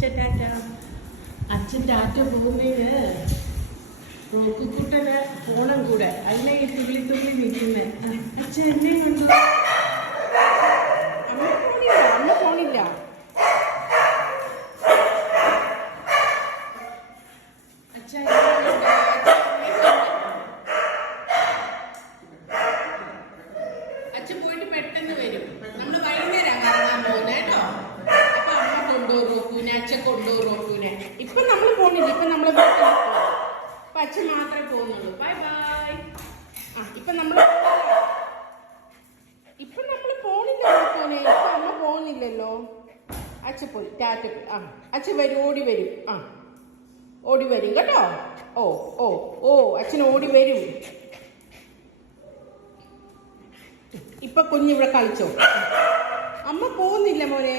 അച്ഛൻ ടാറ്റ. അച്ഛൻ ടാറ്റ പോകുന്നതിന് റോക്കിക്കുട്ടന് ഫോണും കൂടെ അല്ല ഈ തുള്ളി തുള്ളി നിൽക്കുന്നത്. അച്ഛൻ എന്നെ കണ്ടു. അമ്മ ഫോണില്ല. അച്ഛൻ അച്ഛൻ പോയിട്ട് പെട്ടെന്ന് വരും. നമ്മള് വൈകുന്നേരം കറങ്ങാൻ പോകുന്നത് കേട്ടോ. അപ്പൊ അമ്മ കൊണ്ടുപോകും റോക്കൂനെ, അച്ഛൻ കൊണ്ടുപോകും റോക്കൂനെ. ഇപ്പൊ നമ്മള് പോണില്ല, ഇപ്പൊ നമ്മള് അപ്പൊ അച്ഛൻ മാത്രമേ പോകുന്നുള്ളൂ. Bye bye. ഇപ്പൊ നമ്മള് പോണില്ല റോക്കൂനെ. ഇപ്പൊ അമ്മ പോകുന്നില്ലല്ലോ. അച്ഛൻ പോയി ടാറ്റ. അച്ഛൻ വരും, ഓടി വരും. ഓടി വരും കേട്ടോ. ഓ ഓ ഓ അച്ഛൻ ഓടി വരും. ഇപ്പൊ കുഞ്ഞിവിടെ കളിച്ചോ. അമ്മ പോകുന്നില്ല മോനെ.